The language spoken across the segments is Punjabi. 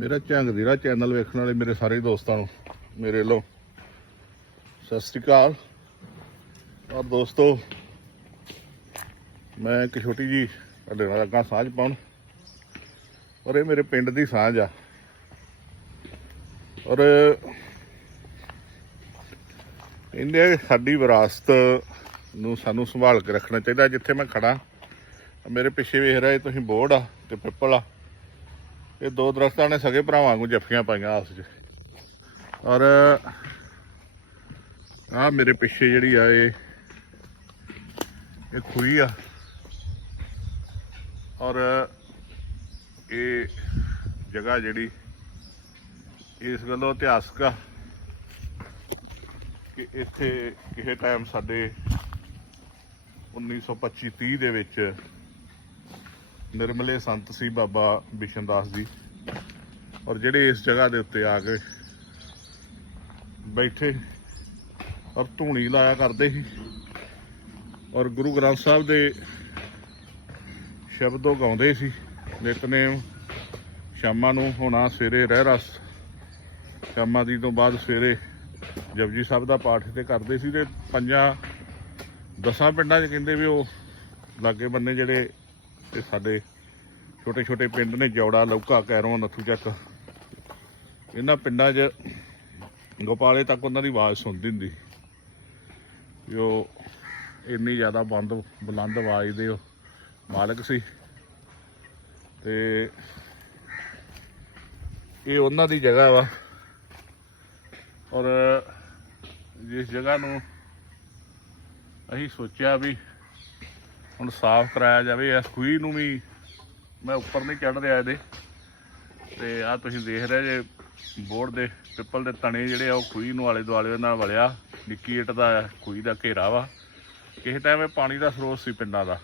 ਮੇਰਾ ਝੰਗਦੀਰਾ ਚੈਨਲ ਵੇਖਣ ਵਾਲੇ ਮੇਰੇ ਸਾਰੇ ਦੋਸਤਾਂ ਨੂੰ, ਮੇਰੇ ਵੱਲੋਂ ਸਤਿ ਸ੍ਰੀ ਅਕਾਲ। ਔਰ ਦੋਸਤੋ, ਮੈਂ ਇੱਕ ਛੋਟੀ ਜੀ ਤੁਹਾਡੇ ਨਾਲ ਅੱਗਾ ਸਾਂਝ ਪਾਉਣ, ਔਰ ਇਹ ਮੇਰੇ ਪਿੰਡ ਦੀ ਸਾਂਝ ਆ। ਔਰ ਇਹਨੇ ਸਾਡੀ ਵਿਰਾਸਤ ਨੂੰ ਸਾਨੂੰ ਸੰਭਾਲ ਕੇ ਰੱਖਣਾ ਚਾਹੀਦਾ, ਜਿੱਥੇ ਮੈਂ ਖੜਾ ਮੇਰੇ ਪਿੱਛੇ ਵੇਖ ਰਿਹਾ ਤੁਸੀਂ ਬੋਰਡ ਆ ਤੇ ਪਿੱਪਲ ਆ। ਇਹ ਦੋ ਦਰਖਤਾਂ ਨੇ ਸਗੇ ਭਰਾਵਾਂ ਨੂੰ ਜੱਫੀਆਂ ਪਾਈਆਂ ਆਪਸ ਵਿੱਚ। ਔਰ ਆ ਮੇਰੇ ਪਿੱਛੇ ਜਿਹੜੀ ਆ ਇਹ ਇਹ ਖੂਹੀ ਆ। ਔਰ ਇਹ ਜਗ੍ਹਾ ਜਿਹੜੀ ਇਸ ਗੱਲੋਂ ਇਤਿਹਾਸਕ ਆ ਕਿ ਇੱਥੇ ਕਿਸੇ ਟਾਈਮ ਸਾਡੇ 1925 30 ਦੇ ਵਿੱਚ ਨਿਰਮਲੇ ਸੰਤ ਸੀ ਬਾਬਾ ਬਿਸ਼ਨ ਦਾਸ ਜੀ ਔਰ ਜਿਹੜੇ ਇਸ ਜਗ੍ਹਾ ਦੇ ਉੱਤੇ ਆ ਕੇ ਬੈਠੇ ਔਰ ਧੂਣੀ ਲਾਇਆ ਕਰਦੇ ਸੀ ਔਰ ਗੁਰੂ ਗ੍ਰੰਥ ਸਾਹਿਬ ਦੇ ਸ਼ਬਦੋ ਗਾਉਂਦੇ ਸੀ, ਨਿਤਨੇਮ ਸ਼ਾਮਾਂ ਨੂੰ ਹੋਣਾ ਸਵੇਰੇ ਰਹਿ ਰਸ। ਸ਼ਾਮਾਂ ਦੀ ਤੋਂ ਬਾਅਦ ਸਵੇਰੇ ਜਪਜੀ ਸਾਹਿਬ ਦਾ ਪਾਠ ਤੇ ਕਰਦੇ ਸੀ ਤੇ ਪੰਜਾਂ ਦਸਾਂ ਪਿੰਡਾਂ 'ਚ ਕਹਿੰਦੇ ਵੀ ਉਹ ਲਾਗੇ ਬੰਨੇ ਜਿਹੜੇ ਤੇ ਸਾਡੇ ਛੋਟੇ ਛੋਟੇ ਪਿੰਡ ਨੇ ਜੌੜਾ, ਲੌਕਾ, ਕੈਰੋਂ ਨੱਥੂ ਚੱਕ ਇਹਨਾਂ ਪਿੰਡਾਂ 'ਚ ਗੋਪਾਲੇ ਤੱਕ ਉਹਨਾਂ ਦੀ ਆਵਾਜ਼ ਸੁਣਦੀ ਹੁੰਦੀ ਵੀ ਉਹ ਇੰਨੀ ਜ਼ਿਆਦਾ ਬੰਦ, ਬੁਲੰਦ ਆਵਾਜ਼ ਦੇ ਉਹ ਮਾਲਕ ਸੀ। ਤੇ ਇਹ ਉਹਨਾਂ ਦੀ ਜਗ੍ਹਾ ਵਾ। ਔਰ ਜਿਸ ਜਗ੍ਹਾ ਨੂੰ ਅਸੀਂ ਸੋਚਿਆ ਵੀ ਹੁਣ ਸਾਫ਼ ਕਰਾਇਆ ਜਾਵੇ, ਇਸ ਖੂਹੀ ਨੂੰ ਵੀ ਮੈਂ ਉੱਪਰ ਨਹੀਂ ਚੜ ਰਿਹਾ ਇਹਦੇ। ਤੇ ਆ ਤੁਸੀਂ ਦੇਖ ਰਹੇ ਜੇ ਬੋਰਡ ਦੇ ਪਿੱਪਲ ਦੇ ਤਣੇ ਜਿਹੜੇ ਆ, ਉਹ ਖੂਹੀ ਨੂੰ ਆਲੇ ਦੁਆਲੇ ਨਾਲ ਵਲਿਆ। ਨਿੱਕੀ ਇੱਟ ਦਾ ਖੂਹੀ ਦਾ ਘੇਰਾ ਵਾ। ਕਿਸੇ ਟਾਈਮ ਇਹ ਪਾਣੀ ਦਾ ਸਰੋਤ ਸੀ ਪਿੰਡਾਂ ਦਾ।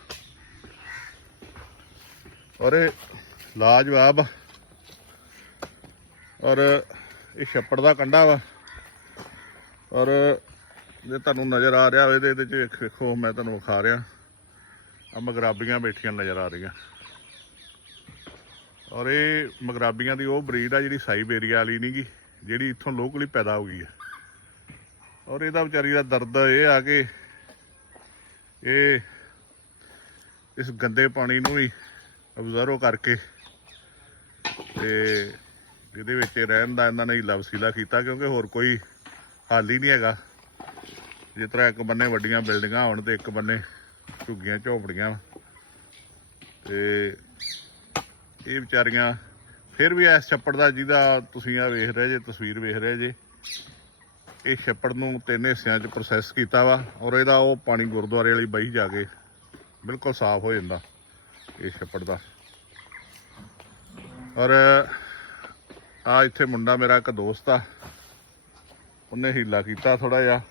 ਔਰ ਇਹ ਲਾਜਵਾਬ। ਔਰ ਇਹ ਛੱਪੜ ਦਾ ਕੰਡਾ ਵਾ। ਔਰ ਜੇ ਤੁਹਾਨੂੰ ਨਜ਼ਰ ਆ ਰਿਹਾ ਹੋਵੇ ਤੇ ਇਹਦੇ ਚ ਵੇਖ- ਵੇਖੋ, ਮੈਂ ਤੁਹਾਨੂੰ ਵਿਖਾ ਰਿਹਾ। ਆ ਮਗਰਾਬੀਆਂ ਬੈਠੀਆਂ ਨਜ਼ਰ ਆ ਰਹੀਆਂ। ਔਰ ਇਹ ਮਗਰਾਬੀਆਂ ਦੀ ਉਹ ਬਰੀਡ ਆ ਜਿਹੜੀ ਸਾਈਬੇਰੀਆ ਵਾਲੀ ਨਹੀਂਗੀ ਜਿਹੜੀ ਇੱਥੋਂ ਲੋਕਲੀ ਪੈਦਾ ਹੋ ਗਈ ਆ। ਔਰ ਇਹਦਾ ਵਿਚਾਰੀ ਦਾ ਦਰਦ ਇਹ ਆ ਕਿ ਇਹ ਇਸ ਗੰਦੇ ਪਾਣੀ ਨੂੰ ਵੀ ਅਬਜ਼ਰਵ ਕਰਕੇ ਤੇ ਇਹਦੇ ਵਿੱਚ ਰਹਿਣ ਦਾ ਇਹਨਾਂ ਨੇ ਹੀਲਾ ਵਸੀਲਾ ਕੀਤਾ, ਕਿਉਂਕਿ ਹੋਰ ਕੋਈ ਹੱਲ ਹੀ ਨਹੀਂ ਹੈਗਾ। ਜਿਸ ਤਰ੍ਹਾਂ ਇੱਕ ਬੰਨੇ ਵੱਡੀਆਂ ਬਿਲਡਿੰਗਾਂ ਹੋਣ ਤੇ ਇੱਕ ਬੰਨੇ ਝੁੱਗੀਆਂ ਝੋਪੜੀਆਂ ਤੇ ਇਹ ਵਿਚਾਰੀਆਂ ਫਿਰ ਵੀ ਇਸ ਛੱਪੜ ਦਾ ਜਿਹਦਾ ਤੁਸੀਂ ਆ ਵੇਖ ਰਹੇ ਜੇ, ਤਸਵੀਰ ਵੇਖ ਰਹੇ ਜੇ, ਇਹ ਛੱਪੜ ਨੂੰ ਤਿੰਨ ਹਿੱਸਿਆਂ 'ਚ ਪ੍ਰੋਸੈਸ ਕੀਤਾ ਵਾ ਔਰ ਇਹਦਾ ਉਹ ਪਾਣੀ ਗੁਰਦੁਆਰੇ ਵਾਲੀ ਬਹੀ ਜਾ ਕੇ ਬਿਲਕੁਲ ਸਾਫ਼ ਹੋ ਜਾਂਦਾ ਇਹ ਛੱਪੜ ਦਾ। ਔਰ ਆ ਇੱਥੇ ਮੁੰਡਾ ਮੇਰਾ ਇੱਕ ਦੋਸਤ ਆ, ਉਹਨੇ ਹੀਲਾ ਕੀਤਾ ਥੋੜਾ ਜਿਹਾ।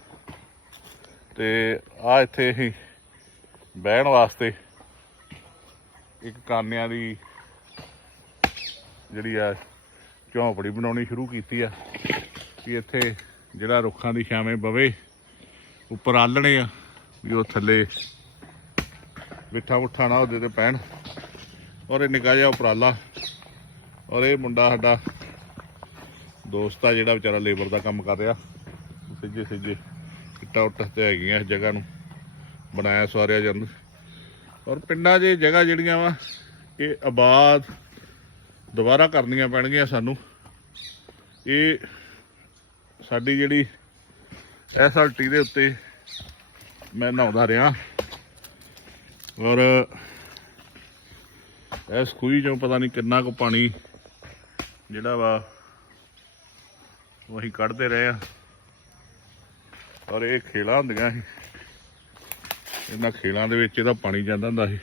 ਤੇ ਆ ਇੱਥੇ ਹੀ ਬਹਿਣ ਵਾਸਤੇ ਇੱਕ ਕਾਨਿਆਂ ਦੀ ਜਿਹੜੀ ਆ ਝੌਂਪੜੀ ਬਣਾਉਣੀ ਸ਼ੁਰੂ ਕੀਤੀ ਆ ਕਿ ਇੱਥੇ ਜਿਹੜਾ ਰੁੱਖਾਂ ਦੀ ਛਾਵੇਂ ਬਵੇ, ਉੱਪਰ ਆਲਣੇ ਆ, ਵੀ ਉਹ ਥੱਲੇ ਮਿੱਠਾ ਮੁੱਠਾ ਨਾ ਉਹਦੇ ਤੇ ਪੈਣ। ਔਰ ਇਹ ਨਿੱਕਾ ਜਿਹਾ ਉਪਰਾਲਾ। ਔਰ ਇਹ ਮੁੰਡਾ ਸਾਡਾ ਦੋਸਤ ਆ ਜਿਹੜਾ ਵਿਚਾਰਾ ਲੇਬਰ ਦਾ ਕੰਮ ਕਰ ਰਿਹਾ। ਸਿੱਜੇ ਸਿੱਜੇ ਇੱਟਾਂ ਉੱਟਾਂ ਤੇ ਹੈਗੀਆਂ ਇਸ ਜਗ੍ਹਾ ਨੂੰ। ਬਣਾਇਆ ਸਵਾਰਿਆ ਜਾਂਦਾ। ਔਰ ਪਿੰਡਾਂ 'ਚ ਜਗ੍ਹਾ ਜਿਹੜੀਆਂ ਵਾ, ਇਹ ਆਬਾਦ ਦੁਬਾਰਾ ਕਰਨੀਆਂ ਪੈਣਗੀਆਂ ਸਾਨੂੰ। ਇਹ ਸਾਡੀ ਜਿਹੜੀ ਐਸਆਰਟੀ ਦੇ ਉੱਤੇ ਮੈਂ ਨਹਾਉਂਦਾ ਰਿਹਾ। ਔਰ ਇਸ ਖੂਹੀ ਚੋਂ ਪਤਾ ਨਹੀਂ ਕਿੰਨਾ ਕੁ ਪਾਣੀ ਜਿਹੜਾ ਵਾ, ਉਹ ਅਸੀਂ ਕੱਢਦੇ ਰਹੇ ਆ ਔਰ ਇਹ ਖੇਲਾਂ ਹੁੰਦੀਆਂ ਸੀ। ਇਹਨਾਂ ਖੇਲਾਂ ਦੇ ਵਿੱਚ ਇਹਦਾ ਪਾਣੀ ਜਾਂਦਾ ਹੁੰਦਾ ਸੀ।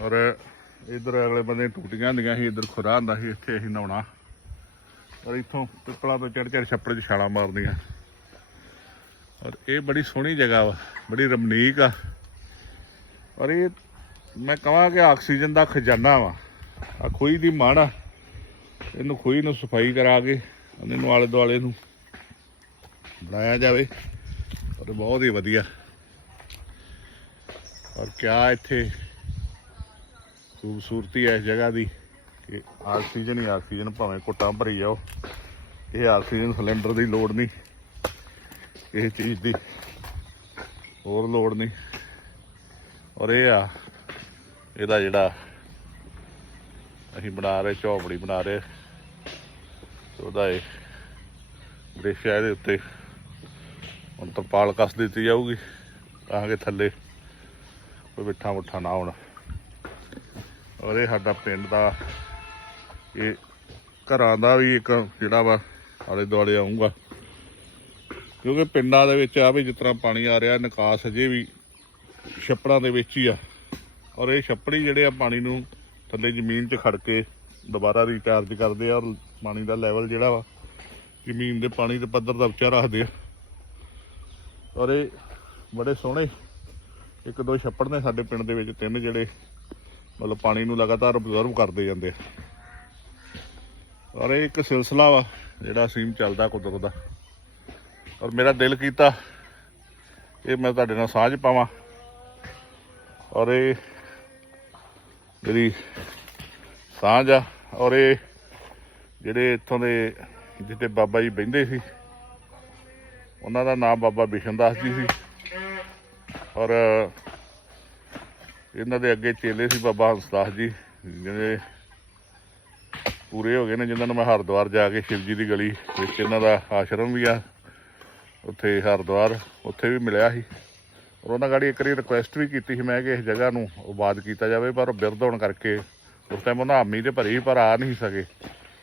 ਔਰ ਇਧਰ ਅਗਲੇ ਬੰਦੇ ਟੂਟੀਆਂ ਹੁੰਦੀਆਂ ਸੀ, ਇਧਰ ਖੁਰਾ ਹੁੰਦਾ ਸੀ, ਇੱਥੇ ਅਸੀਂ ਨਹਾਉਣਾ। ਔਰ ਇੱਥੋਂ ਪਿੱਪਲਾਂ ਤੋਂ ਚੜ ਚੜ ਛੱਪੜ 'ਚ ਛਾਲਾਂ ਮਾਰਦੀਆਂ ਔਰ ਇਹ ਬੜੀ ਸੋਹਣੀ ਜਗ੍ਹਾ ਵਾ, ਬੜੀ ਰਮਣੀਕ ਆ। ਔਰ ਇਹ ਮੈਂ ਕਹਾਂ ਕਿ ਆਕਸੀਜਨ ਦਾ ਖਜ਼ਾਨਾ ਵਾ। ਆ ਖੋਈ ਦੀ ਮਾਣ ਆ। ਇਹਨੂੰ ਖੋਈ ਨੂੰ ਸਫ਼ਾਈ ਕਰਾ ਕੇ ਇਹਨੂੰ ਆਲੇ ਦੁਆਲੇ ਨੂੰ ਬਣਾਇਆ ਜਾਵੇ। ਔਰ ਬਹੁਤ ਹੀ ਵਧੀਆ। ਔਰ ਕਿਆ ਇੱਥੇ ਖੂਬਸੂਰਤੀ ਹੈ ਇਸ ਜਗ੍ਹਾ ਦੀ ਕਿ ਆਕਸੀਜਨ ਹੀ ਆਕਸੀਜਨ, ਭਾਵੇਂ ਕੁੱਟਾਂ ਭਰੀ ਜਾਓ ਇਹ ਆਕਸੀਜਨ ਸਿਲੰਡਰ ਦੀ ਲੋੜ ਨਹੀਂ। ਇਹ ਚੀਜ਼ ਦੀ ਹੋਰ ਲੋੜ ਨਹੀਂ। ਔਰ ਇਹ ਆ, ਇਹਦਾ ਜਿਹੜਾ ਅਸੀਂ ਬਣਾ ਰਹੇ, ਝੌਪੜੀ ਬਣਾ ਰਹੇ। ਉਹਦਾ ਇਹ ਦ੍ਰਿਸ਼ ਹੈ ਇਹਦੇ ਉੱਤੇ। ਹੁਣ ਤਰਪਾਲ ਕੱਸ ਦਿੱਤੀ ਜਾਊਗੀ, ਤਾਂ ਕਿ ਥੱਲੇ ਕੋਈ ਮਿੱਠਾ ਮੁੱਠਾ ਨਾ ਹੋਣ। ਔਰ ਇਹ ਸਾਡਾ ਪਿੰਡ ਦਾ, ਇਹ ਘਰਾਂ ਦਾ ਵੀ ਇੱਕ ਜਿਹੜਾ ਵਾ, ਆਲੇ ਦੁਆਲੇ ਆਉਂਗਾ ਕਿਉਂਕਿ ਪਿੰਡਾਂ ਦੇ ਵਿੱਚ ਆ ਵੀ ਜਿਸ ਤਰ੍ਹਾਂ ਪਾਣੀ ਆ ਰਿਹਾ, ਨਿਕਾਸ ਅਜੇ ਵੀ ਛੱਪੜਾਂ ਦੇ ਵਿੱਚ ਹੀ ਆ। ਔਰ ਇਹ ਛੱਪੜੀ ਜਿਹੜੇ ਆ ਪਾਣੀ ਨੂੰ ਥੱਲੇ ਜ਼ਮੀਨ 'ਚ ਖੜ ਕੇ ਦੁਬਾਰਾ ਰੀਚਾਰਜ ਕਰਦੇ ਆ, ਔਰ ਪਾਣੀ ਦਾ ਲੈਵਲ ਜਿਹੜਾ ਵਾ, ਜ਼ਮੀਨ ਦੇ ਪਾਣੀ ਦੇ ਪੱਧਰ ਦਾ ਉੱਚਾ ਰੱਖਦੇ ਆ। ਔਰ ਇਹ ਬੜੇ ਸੋਹਣੇ ਇੱਕ ਦੋ ਛੱਪੜ ਨੇ ਸਾਡੇ ਪਿੰਡ ਦੇ ਵਿੱਚ, ਤਿੰਨ ਜਿਹੜੇ ਮਤਲਬ ਪਾਣੀ ਨੂੰ ਲਗਾਤਾਰ ਅਬਜ਼ਰਵ ਕਰਦੇ ਜਾਂਦੇ ਔਰ ਇਹ ਇੱਕ ਸਿਲਸਿਲਾ ਵਾ, ਜਿਹੜਾ ਸੀਮ ਚੱਲਦਾ ਕੁਦਰਤ ਦਾ। ਔਰ ਮੇਰਾ ਦਿਲ ਕੀਤਾ ਇਹ ਮੈਂ ਤੁਹਾਡੇ ਨਾਲ ਸਾਂਝ ਪਾਵਾਂ। ਔਰ ਇਹ ਮੇਰੀ ਸਾਂਝ ਆ, ਔਰ ਇਹ ਜਿਹੜੇ ਇੱਥੋਂ ਦੇ ਜਿੱਥੇ ਬਾਬਾ ਜੀ ਬਹਿੰਦੇ ਸੀ, ਉਹਨਾਂ ਦਾ ਨਾਮ ਬਾਬਾ ਬਿਸ਼ਨ ਦਾਸ ਜੀ ਸੀ। ਔਰ ਇਹਨਾਂ ਦੇ ਅੱਗੇ ਚੇਲੇ ਸੀ ਬਾਬਾ ਹੰਸਦਾਸ ਜੀ, ਜਿਹੜੇ ਪੂਰੇ ਹੋ ਗਏ ਨੇ, ਜਿਨ੍ਹਾਂ ਨੂੰ ਮੈਂ ਹਰਿਦੁਆਰ ਜਾ ਕੇ ਸ਼ਿਵਜੀ ਦੀ ਗਲੀ ਵਿੱਚ ਇਹਨਾਂ ਦਾ ਆਸ਼ਰਮ ਵੀ ਆ, ਉੱਥੇ ਹਰਿਦੁਆਰ ਉੱਥੇ ਵੀ ਮਿਲਿਆ ਸੀ। ਔਰ ਉਹਨਾਂ ਗਾੜੀ ਇੱਕ ਵਾਰੀ ਰਿਕੁਐਸਟ ਵੀ ਕੀਤੀ ਸੀ ਮੈਂ ਕਿ ਇਸ ਜਗ੍ਹਾ ਨੂੰ ਆਬਾਦ ਕੀਤਾ ਜਾਵੇ, ਪਰ ਉਹ ਬਿਰਧ ਹੋਣ ਕਰਕੇ ਉਸ ਟਾਈਮ ਉਹਨਾਂ ਹਾਮੀ ਤੇ ਭਰੀ ਪਰ ਆ ਨਹੀਂ ਸਕੇ।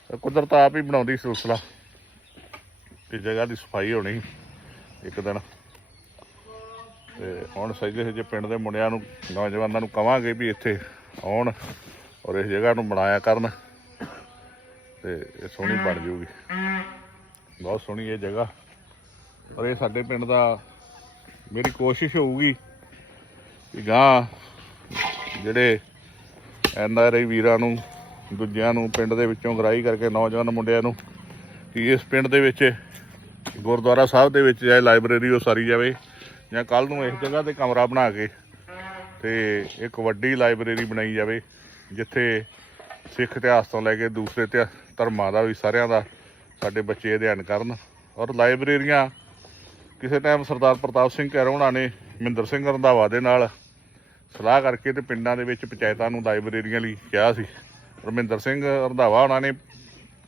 ਤਾਂ ਕੁਦਰਤ ਆਪ ਹੀ ਬਣਾਉਂਦੀ ਸਿਲਸਿਲਾ। ਇਸ ਜਗ੍ਹਾ ਦੀ ਸਫ਼ਾਈ ਹੋਣੀ ਇੱਕ ਦਿਨ। ਤੇ ਹੁਣ ਸਜਦੇ ਸਜੇ ਪਿੰਡ ਦੇ ਮੁੰਡਿਆਂ ਨੂੰ, ਨੌਜਵਾਨਾਂ ਨੂੰ ਕਵਾਂਗੇ ਵੀ ਇੱਥੇ ਆਉਣ ਔਰ ਇਸ ਜਗ੍ਹਾ ਨੂੰ ਬਣਾਇਆ ਕਰਨ ਤੇ ਇਹ ਸੋਹਣੀ ਬਣ ਜੂਗੀ। ਬਹੁਤ ਸੋਹਣੀ ਇਹ ਜਗ੍ਹਾ। ਔਰ ਇਹ ਸਾਡੇ ਪਿੰਡ ਦਾ ਮੇਰੀ ਕੋਸ਼ਿਸ਼ ਹੋਊਗੀ ਕਿ ਗਾਂ ਜਿਹੜੇ ਐਨ ਆਰ ਆਈ ਵੀਰਾਂ ਨੂੰ, ਦੂਜਿਆਂ ਨੂੰ ਪਿੰਡ ਦੇ ਵਿੱਚੋਂ ਗਰਾਈ ਕਰਕੇ ਨੌਜਵਾਨ ਮੁੰਡਿਆਂ ਨੂੰ ਕਿ ਇਸ ਪਿੰਡ ਦੇ ਵਿੱਚ, ਗੁਰਦੁਆਰਾ ਸਾਹਿਬ ਦੇ ਵਿੱਚ ਜਾਏ ਲਾਇਬ੍ਰੇਰੀ ਉਹ ਸਾਰੀ ਜਾਵੇ ਜਾਂ ਕੱਲ ਨੂੰ ਇਸ ਜਗ੍ਹਾ ਤੇ ਕਮਰਾ ਬਣਾ ਕੇ ਤੇ ਇੱਕ ਵੱਡੀ ਲਾਇਬ੍ਰੇਰੀ ਬਣਾਈ ਜਾਵੇ, ਜਿੱਥੇ ਸਿੱਖ ਇਤਿਹਾਸ ਤੋਂ ਲੈ ਕੇ ਦੂਸਰੇ ਤੇ ਧਰਮਾਂ ਦਾ ਵੀ ਸਾਰਿਆਂ ਦਾ ਸਾਡੇ ਬੱਚੇ ਅਧਿਐਨ ਕਰਨ। ਔਰ ਲਾਇਬ੍ਰੇਰੀਆਂ ਕਿਸੇ ਟਾਈਮ ਸਰਦਾਰ ਪ੍ਰਤਾਪ ਸਿੰਘ ਕੈਰੋਣਾ ਨੇ ਮਹਿੰਦਰ ਸਿੰਘ ਰੰਧਾਵਾ ਦੇ ਨਾਲ ਸਲਾਹ ਕਰਕੇ ਤੇ ਪਿੰਡਾਂ ਦੇ ਵਿੱਚ ਪੰਚਾਇਤਾਂ ਨੂੰ ਲਾਇਬ੍ਰੇਰੀਆਂ ਲਈ ਕਿਹਾ ਸੀ। ਰਮਿੰਦਰ ਸਿੰਘ ਰੰਧਾਵਾ ਉਹਨਾਂ ਨੇ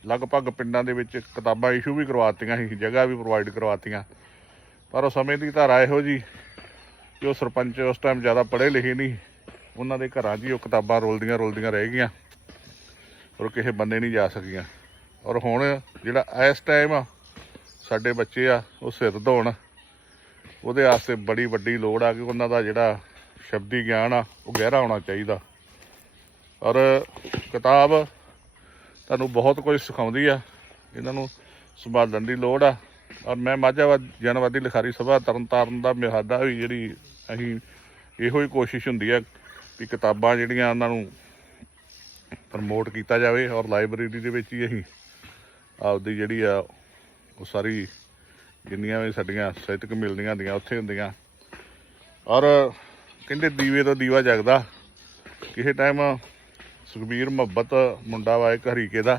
ਲਗਭਗ ਪਿੰਡਾਂ ਦੇ ਵਿੱਚ ਕਿਤਾਬਾਂ ਇਸ਼ੂ ਵੀ ਕਰਵਾਤੀਆਂ ਸੀ, ਜਗ੍ਹਾ ਵੀ ਪ੍ਰੋਵਾਈਡ ਕਰਵਾਤੀਆਂ ਪਰ ਉਹ ਸਮੇਂ ਦੀ ਧਾਰਾ ਇਹੋ ਜੀ ਕਿ ਉਹ ਸਰਪੰਚ ਉਸ ਟਾਈਮ ਜ਼ਿਆਦਾ ਪੜ੍ਹੇ ਲਿਖੇ ਨਹੀਂ ਉਹਨਾਂ ਦੇ ਘਰਾਂ 'ਚ ਹੀ ਉਹ ਕਿਤਾਬਾਂ ਰੋਲਦੀਆਂ ਰੋਲਦੀਆਂ ਰਹਿ ਗਈਆਂ ਔਰ ਕਿਸੇ ਬੰਨੇ ਨਹੀਂ ਜਾ ਸਕੀਆਂ। ਔਰ ਹੁਣ ਜਿਹੜਾ ਇਸ ਟਾਈਮ ਸਾਡੇ ਬੱਚੇ ਆ, ਉਹ ਸਿਰ ਧੋਣ। ਉਹਦੇ ਵਾਸਤੇ ਬੜੀ ਵੱਡੀ ਲੋੜ ਆ ਕਿ ਉਹਨਾਂ ਦਾ ਜਿਹੜਾ ਸ਼ਬਦੀ ਗਿਆਨ ਆ, ਉਹ ਗਹਿਰਾ ਹੋਣਾ ਚਾਹੀਦਾ। ਔਰ ਕਿਤਾਬ ਤੁਹਾਨੂੰ ਬਹੁਤ ਕੁਝ ਸਿਖਾਉਂਦੀ ਆ। ਇਹਨਾਂ ਨੂੰ ਸੰਭਾਲਣ ਦੀ ਲੋੜ ਆ। ਔਰ ਮੈਂ ਮਾਝਾਵਾਦ ਜਨਵਾਦੀ ਲਿਖਾਰੀ ਸਭਾ ਤਰਨਤਾਰਨ ਦਾ ਮਿਹਾਦਾ ਵੀ ਜਿਹੜੀ ਅਸੀਂ ਇਹੋ ਹੀ ਕੋਸ਼ਿਸ਼ ਹੁੰਦੀ ਆ ਵੀ ਕਿਤਾਬਾਂ ਜਿਹੜੀਆਂ ਉਹਨਾਂ ਨੂੰ ਪ੍ਰਮੋਟ ਕੀਤਾ ਜਾਵੇ ਔਰ ਲਾਇਬ੍ਰੇਰੀ ਦੇ ਵਿੱਚ ਹੀ ਅਸੀਂ ਆਪਦੀ ਜਿਹੜੀ ਆ ਉਹ ਸਾਰੀ ਜਿੰਨੀਆਂ ਵੀ ਸਾਡੀਆਂ ਸਾਹਿਤਕ ਮਿਲਦੀਆਂ ਹੁੰਦੀਆਂ, ਉੱਥੇ ਹੁੰਦੀਆਂ। ਔਰ ਕਹਿੰਦੇ ਦੀਵੇ ਤੋਂ ਦੀਵਾ ਜਗਦਾ। ਕਿਸੇ ਟਾਈਮ ਸੁਖਬੀਰ ਮੁਹੱਬਤ ਮੁੰਡਾ ਵਾ ਇੱਕ ਹਰੀਕੇ ਦਾ,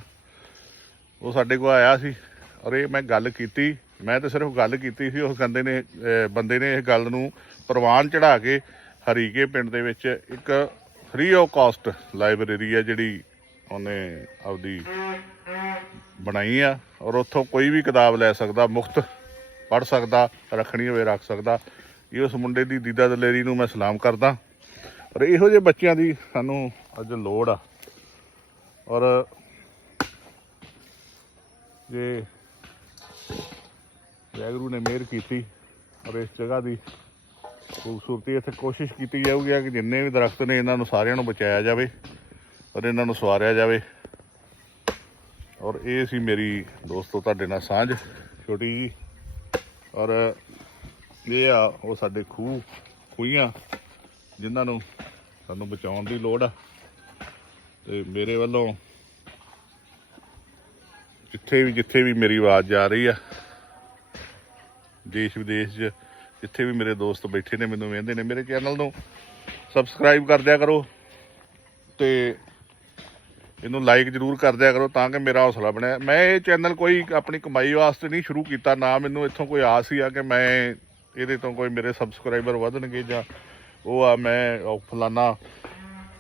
ਉਹ ਸਾਡੇ ਕੋਲ ਆਇਆ ਸੀ ਔਰ ਇਹ ਮੈਂ ਗੱਲ ਕੀਤੀ ਮੈਂ ਤਾਂ ਸਿਰਫ ਗੱਲ ਕੀਤੀ ਸੀ ਉਸ ਬੰਦੇ ਨੇ ਬੰਦੇ ਨੇ ਇਹ ਗੱਲ ਨੂੰ ਪ੍ਰਵਾਨ ਚੜਾ ਕੇ ਹਰੀਕੇ ਪਿੰਡ ਦੇ ਵਿੱਚ ਇੱਕ ਫ੍ਰੀ ਆਫ ਕਾਸਟ ਲਾਇਬ੍ਰੇਰੀ ਆ ਜਿਹੜੀ ਉਹਨੇ ਆਪਦੀ ਬਣਾਈ ਆ, ਔਰ ਉੱਥੋਂ ਕੋਈ ਵੀ ਕਿਤਾਬ ਲੈ ਸਕਦਾ, ਮੁਫਤ ਪੜ ਸਕਦਾ, ਰੱਖਣੀ ਹੋਵੇ, ਰੱਖ ਸਕਦਾ। ਇਹ ਉਸ ਮੁੰਡੇ ਦੀ ਦੀਦਾ ਦਲੇਰੀ ਨੂੰ ਮੈਂ ਸਲਾਮ ਕਰਦਾ। ਔਰ ਇਹੋ ਜਿਹੇ ਬੱਚਿਆਂ ਦੀ ਸਾਨੂੰ ਅੱਜ ਲੋੜ ਆ। ਔਰ ਜੇ ਵਾਹਿਗੁਰੂ ਨੇ ਮਿਹਰ ਕੀਤੀ ਔਰ ਇਸ ਜਗ੍ਹਾ ਦੀ ਖੂਬਸੂਰਤੀ ਇੱਥੇ ਕੋਸ਼ਿਸ਼ ਕੀਤੀ ਜਾਊਗੀ ਕਿ ਜਿੰਨੇ ਵੀ ਦਰਖਤ ਨੇ ਇਹਨਾਂ ਨੂੰ ਸਾਰਿਆਂ ਨੂੰ ਬਚਾਇਆ ਜਾਵੇ ਔਰ ਇਹਨਾਂ ਨੂੰ ਸਵਾਰਿਆ ਜਾਵੇ। ਔਰ ਇਹ ਸੀ ਮੇਰੀ ਦੋਸਤੋ ਤੁਹਾਡੇ ਨਾਲ ਸਾਂਝ, ਛੋਟੀ ਜੀ। ਔਰ ਇਹ ਆ ਉਹ ਸਾਡੇ ਖੂਹ, ਖੂਹੀਆਂ ਜਿਨ੍ਹਾਂ ਨੂੰ ਸਾਨੂੰ ਬਚਾਉਣ ਦੀ ਲੋੜ ਆ। ਤੇ ਮੇਰੇ ਵੱਲੋਂ ਜਿੱਥੇ ਵੀ ਜਿੱਥੇ ਵੀ ਮੇਰੀ ਆਵਾਜ਼ ਜਾ ਰਹੀ ਆ ਦੇਸ਼ ਵਿਦੇਸ਼ 'ਚ, ਜਿੱਥੇ ਵੀ ਮੇਰੇ ਦੋਸਤ ਬੈਠੇ ਨੇ, ਮੈਨੂੰ ਵੇਖਦੇ ਨੇ, ਮੇਰੇ ਚੈਨਲ ਨੂੰ ਸਬਸਕ੍ਰਾਈਬ ਕਰ ਦਿਆ ਕਰੋ ਤੇ ਇਹਨੂੰ ਲਾਈਕ ਜਰੂਰ ਕਰ ਦਿਆ ਕਰੋ ਤਾਂ ਕਿ ਮੇਰਾ ਹੌਸਲਾ ਬਣੇ ਮੈਂ ਇਹ ਚੈਨਲ ਕੋਈ ਆਪਣੀ ਕਮਾਈ ਵਾਸਤੇ ਨਹੀਂ ਸ਼ੁਰੂ ਕੀਤਾ, ਨਾ ਮੈਨੂੰ ਇੱਥੋਂ ਕੋਈ ਆਸ ਹੀ ਆ ਕਿ ਮੈਂ ਇਹਦੇ ਤੋਂ ਕੋਈ ਮੇਰੇ ਸਬਸਕ੍ਰਾਈਬਰ ਵਧਣਗੇ ਜਾਂ ਉਹ ਆ ਮੈਂ ਫਲਾਨਾ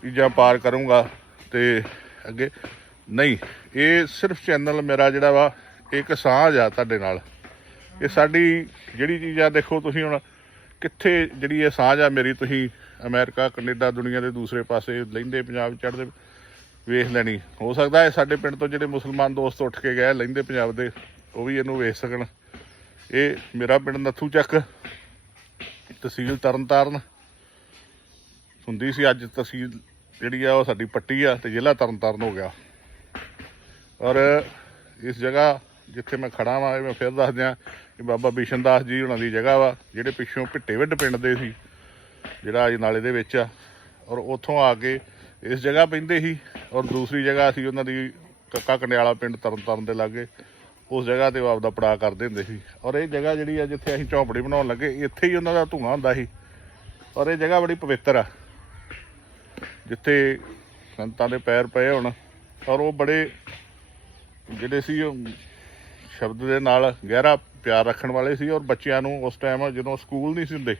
ਚੀਜ਼ਾਂ ਪਾਰ ਕਰੂੰਗਾ ਤੇ ਅੱਗੇ। ਨਹੀਂ, ਇਹ ਸਿਰਫ ਚੈਨਲ ਮੇਰਾ ਜਿਹੜਾ ਵਾ ਇੱਕ ਸਾਂਝ ਆ ਤੁਹਾਡੇ ਨਾਲ। ਇਹ ਸਾਡੀ ਜਿਹੜੀ ਚੀਜ਼ ਆ, ਦੇਖੋ ਤੁਸੀਂ ਹੁਣ ਕਿੱਥੇ ਜਿਹੜੀ ਇਹ ਸਾਂਝ ਆ ਮੇਰੀ, ਤੁਸੀਂ ਅਮਰੀਕਾ, ਕੈਨੇਡਾ, ਦੁਨੀਆ ਦੇ ਦੂਸਰੇ ਪਾਸੇ ਲੈਂਦੇ, ਪੰਜਾਬ ਚੜ੍ਹਦੇ, ਵੇਖ ਲੈਣੀ। ਹੋ ਸਕਦਾ ਹੈ ਸਾਡੇ ਪਿੰਡ ਤੋਂ ਜਿਹੜੇ ਮੁਸਲਮਾਨ ਦੋਸਤ ਉੱਠ ਕੇ ਗਏ, ਲੈਂਦੇ ਪੰਜਾਬ ਦੇ, ਉਹ ਵੀ ਇਹਨੂੰ ਵੇਖ ਸਕਣ। ਇਹ ਮੇਰਾ ਪਿੰਡ ਨੱਥੂ ਚੱਕ, ਤਹਿਸੀਲ ਤਰਨਤਾਰਨ। ਹੁੰਦੀ ਸੀ ਅੱਜ ਤਹਿਸੀਲ ਜਿਹੜੀ ਆ, ਉਹ ਸਾਡੀ ਪੱਟੀ ਆ ਤੇ ਜ਼ਿਲ੍ਹਾ ਤਰਨਤਾਰਨ ਹੋ ਗਿਆ। ਔਰ ਇਸ ਜਗ੍ਹਾ ਜਿੱਥੇ ਮੈਂ ਖੜਾ ਵਾਂ, ਇਹ ਮੈਂ ਫਿਰ ਦੱਸ ਦਿਆਂ ਕਿ ਬਾਬਾ ਬਿਸ਼ਨ ਦਾਸ ਜੀ ਉਹਨਾਂ ਦੀ ਜਗ੍ਹਾ ਵਾ, ਜਿਹੜੇ ਪਿੱਛੋਂ ਭਿੱਟੇ ਵੱਡ ਪਿੰਡ ਦੇ ਸੀ, ਜਿਹੜਾ ਅੱਜ ਨਾਲੇ ਦੇ ਵਿੱਚ ਆ। ਔਰ ਉੱਥੋਂ ਆ ਕੇ ਇਸ ਜਗ੍ਹਾ ਪੈਂਦੇ ਸੀ ਔਰ ਦੂਸਰੀ ਜਗ੍ਹਾ ਸੀ ਉਹਨਾਂ ਦੀ ਕੱਕਾ ਕੰਡਿਆਲਾ ਪਿੰਡ ਤਰਨਤਾਰਨ ਦੇ ਲਾਗੇ, ਉਸ ਜਗ੍ਹਾ ਤੇ ਉਹ ਆਪਦਾ ਪੜਾ ਕਰਦੇ ਹੁੰਦੇ ਸੀ। ਔਰ ਇਹ ਜਗ੍ਹਾ ਜਿਹੜੀ ਆ ਜਿੱਥੇ ਅਸੀਂ ਝੌਂਪੜੀ ਬਣਾਉਣ ਲੱਗੇ, ਇੱਥੇ ਹੀ ਉਹਨਾਂ ਦਾ ਧੂਆਂ ਹੁੰਦਾ ਸੀ। ਔਰ ਇਹ ਜਗ੍ਹਾ ਬੜੀ ਪਵਿੱਤਰ ਆ, ਜਿੱਥੇ ਸੰਤਾਂ ਦੇ ਪੈਰ ਪਏ ਹੋਣ। ਔਰ ਉਹ ਬੜੇ ਜਿਹੜੇ ਸੀ ਉਹ ਸ਼ਬਦ ਦੇ ਨਾਲ ਗਹਿਰਾ ਪਿਆਰ ਰੱਖਣ ਵਾਲੇ ਸੀ ਔਰ ਬੱਚਿਆਂ ਨੂੰ ਉਸ ਟਾਈਮ ਜਦੋਂ ਸਕੂਲ ਨਹੀਂ ਸੀ ਹੁੰਦੇ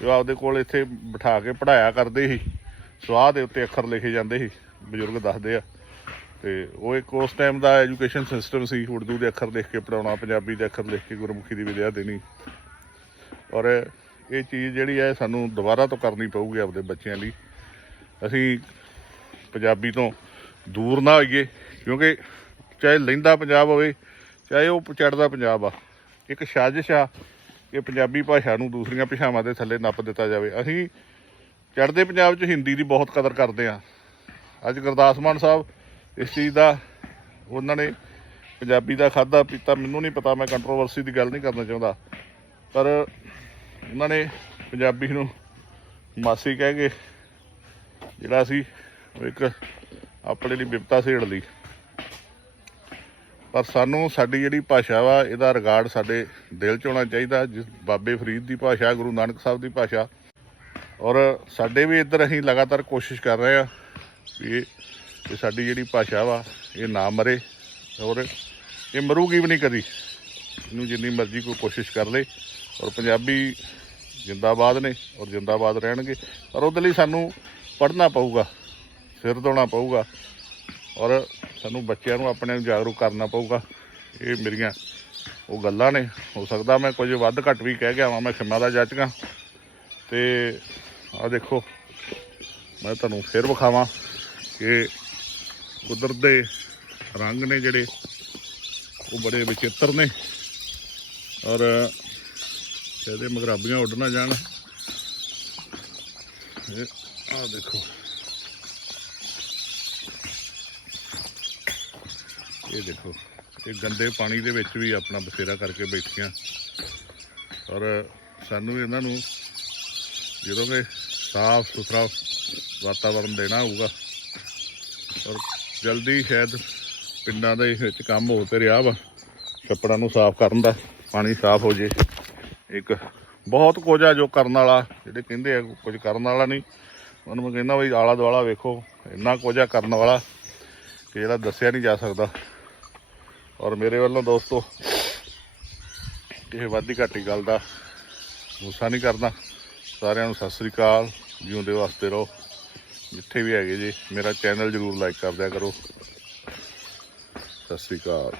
ਜੋ ਆਪਦੇ ਕੋਲ ਇੱਥੇ ਬਿਠਾ ਕੇ ਪੜਾਇਆ ਕਰਦੇ ਸੀ, ਸਵਾਹ ਦੇ ਉੱਤੇ ਅੱਖਰ ਲਿਖੇ ਜਾਂਦੇ ਸੀ, ਬਜ਼ੁਰਗ ਦੱਸਦੇ ਆ। ਤੇ ਉਹ ਇੱਕ ਉਸ ਟਾਈਮ ਦਾ ਐਜੂਕੇਸ਼ਨ ਸਿਸਟਮ ਸੀ, ਉਰਦੂ ਦੇ ਅੱਖਰ ਲਿਖ ਕੇ ਪੜਾਉਣਾ ਪੰਜਾਬੀ ਦੇ ਅੱਖਰ ਲਿਖ ਕੇ ਗੁਰਮੁਖੀ ਦੀ ਵਿਦਿਆ ਦੇਣੀ। ਔਰ ਇਹ ਚੀਜ਼ ਜਿਹੜੀ ਹੈ ਸਾਨੂੰ ਦੁਬਾਰਾ ਤੋਂ ਕਰਨੀ ਪਊਗੀ ਆਪਦੇ ਬੱਚਿਆਂ ਲਈ। ਅਸੀਂ ਪੰਜਾਬੀ ਤੋਂ ਦੂਰ ਨਾ ਹੋਈਏ, ਕਿਉਂਕਿ ਚਾਹੇ ਲਹਿੰਦਾ ਪੰਜਾਬ ਹੋਵੇ ਚਾਹੇ ਉਹ ਚੜਦਾ ਪੰਜਾਬ ਆ। ਇੱਕ ਸਾਜ਼ਿਸ਼ ਆ ਕਿ ਪੰਜਾਬੀ ਭਾਸ਼ਾ ਨੂੰ ਦੂਸਰੀਆਂ ਭਾਸ਼ਾਵਾਂ ਦੇ ਥੱਲੇ ਨੱਪ ਦਿੱਤਾ ਜਾਵੇ। ਅਸੀਂ ਚੜ੍ਹਦੇ ਪੰਜਾਬ 'ਚ ਹਿੰਦੀ ਦੀ ਬਹੁਤ ਕਦਰ ਕਰਦੇ ਆ। ਅੱਜ ਗੁਰਦਾਸ ਮਾਨ ਸਾਹਿਬ ਇਸ ਚੀਜ਼ ਦਾ ਉਹਨਾਂ ਨੇ ਪੰਜਾਬੀ ਦਾ ਖਾਦਾ ਪੀਤਾ, ਮੈਨੂੰ ਨਹੀਂ ਪਤਾ, ਮੈਂ ਕੰਟਰੋਵਰਸੀ ਦੀ ਗੱਲ ਨਹੀਂ ਕਰਨਾ ਚਾਹੁੰਦਾ। ਪਰ ਉਹਨਾਂ ਨੇ ਪੰਜਾਬੀ ਨੂੰ ਮਾਸੀ ਕਹਿ ਕੇ ਜਿਹੜਾ ਸੀ, ਉਹ ਇੱਕ ਆਪਣੇ ਲਈ ਬਿਪਤਾ ਸੇੜ ਲਈ। ਪਰ ਸਾਨੂੰ ਸਾਡੀ ਜਿਹੜੀ ਭਾਸ਼ਾ ਵਾ, ਇਹਦਾ ਰਿਗਾਰਡ ਸਾਡੇ ਦਿਲ 'ਚ ਹੋਣਾ ਚਾਹੀਦਾ, ਜਿਸ ਬਾਬੇ ਫਰੀਦ ਦੀ ਭਾਸ਼ਾ, ਗੁਰੂ ਨਾਨਕ ਸਾਹਿਬ ਦੀ ਭਾਸ਼ਾ। ਔਰ ਸਾਡੇ ਵੀ ਇੱਧਰ ਅਸੀਂ ਲਗਾਤਾਰ ਕੋਸ਼ਿਸ਼ ਕਰ ਰਹੇ ਆ ਵੀ ਇਹ ਸਾਡੀ ਜਿਹੜੀ ਭਾਸ਼ਾ ਵਾ, ਇਹ ਨਾ ਮਰੇ ਔਰ ਇਹ ਮਰੂਗੀ ਵੀ ਨਹੀਂ ਕਦੀ। ਇਹਨੂੰ ਜਿੰਨੀ ਮਰਜ਼ੀ ਕੋਈ ਕੋਸ਼ਿਸ਼ ਕਰ ਲੇ। ਔਰ ਪੰਜਾਬੀ ਜਿੰਦਾਬਾਦ ਨੇ ਔਰ ਜਿੰਦਾਬਾਦ ਰਹਿਣਗੇ। ਪਰ ਉਹਦੇ ਲਈ ਸਾਨੂੰ ਪੜ੍ਹਨਾ ਪਊਗਾ, ਸਿਰ ਧੋਣਾ ਪਊਗਾ। ਔਰ ਸਾਨੂੰ ਬੱਚਿਆਂ ਨੂੰ ਆਪਣੇ ਨੂੰ ਜਾਗਰੂਕ ਕਰਨਾ ਪਊਗਾ। ਇਹ ਮੇਰੀਆਂ ਉਹ ਗੱਲਾਂ ਨੇ। ਹੋ ਸਕਦਾ ਮੈਂ ਕੁਝ ਵੱਧ ਘੱਟ ਵੀ ਕਹਿ ਗਿਆ ਵਾਂ ਮੈਂ ਖਿਮਾ ਦਾ ਜਾਚਗਾ ਤੇ ਆ ਦੇਖੋ, ਮੈਂ ਤੁਹਾਨੂੰ ਫਿਰ ਵਿਖਾਵਾਂ ਕਿ ਕੁਦਰਤ ਦੇ ਰੰਗ ਨੇ ਜਿਹੜੇ, ਉਹ ਬੜੇ ਵਿਚਿੱਤਰ ਨੇ ਔਰ ਇਹਦੇ ਮਗਰਾਬੀਆਂ ਉੱਡ ਨਾ ਜਾਣ। ਇਹ ਆ ਦੇਖੋ। ਇਹ ਦੇਖੋ, ਇਹ ਗੰਦੇ ਪਾਣੀ ਦੇ ਵਿੱਚ ਵੀ ਆਪਣਾ ਬਸੇਰਾ ਕਰਕੇ ਬੈਠੀਆਂ। ਔਰ ਸਾਨੂੰ ਇਹਨਾਂ ਨੂੰ ਜਦੋਂ ਕਿ ਸਾਫ਼ ਸੁਥਰਾ ਵਾਤਾਵਰਨ ਦੇਣਾ ਹੋਊਗਾ, ਔਰ ਜਲਦੀ ਸ਼ਾਇਦ ਪਿੰਡਾਂ ਦੇ ਵਿੱਚ ਕੰਮ ਹੋ ਤੇ ਰਿਹਾ ਵਾ, ਛੱਪੜਾਂ ਨੂੰ ਸਾਫ਼ ਕਰਨ ਦਾ, ਪਾਣੀ ਸਾਫ਼ ਹੋ ਜੇ। ਇੱਕ ਬਹੁਤ ਕੁਝ ਆ ਜੋ ਕਰਨ ਵਾਲਾ, ਜਿਹੜੇ ਕਹਿੰਦੇ ਆ ਕੁਝ ਕਰਨ ਵਾਲਾ ਨਹੀਂ, ਉਹਨੂੰ ਮੈਂ ਕਹਿੰਦਾ ਬਈ ਆਲਾ ਦੁਆਲਾ ਵੇਖੋ, ਇੰਨਾ ਕੁਝ ਆ ਕਰਨ ਵਾਲਾ ਕਿ ਜਿਹੜਾ ਦੱਸਿਆ ਨਹੀਂ ਜਾ ਸਕਦਾ। ਔਰ ਮੇਰੇ ਵੱਲੋਂ ਦੋਸਤੋ ਕਿਸੇ ਵਾਧੀ ਘਾਟੀ ਗੱਲ ਦਾ ਗੁੱਸਾ ਨਹੀਂ ਕਰਦਾ। ਸਾਰਿਆਂ ਨੂੰ ਸਤਿ ਸ੍ਰੀ ਅਕਾਲ। ਜਿਉਂਦੇ ਵਾਸਤੇ ਰਹੋ। ਜਿੱਥੇ ਵੀ ਹੈਗੇ ਜੀ, ਮੇਰਾ ਚੈਨਲ ਜਰੂਰ ਲਾਈਕ ਕਰ ਦਿਆ ਕਰੋ। ਸਤਿ ਸ੍ਰੀ ਅਕਾਲ।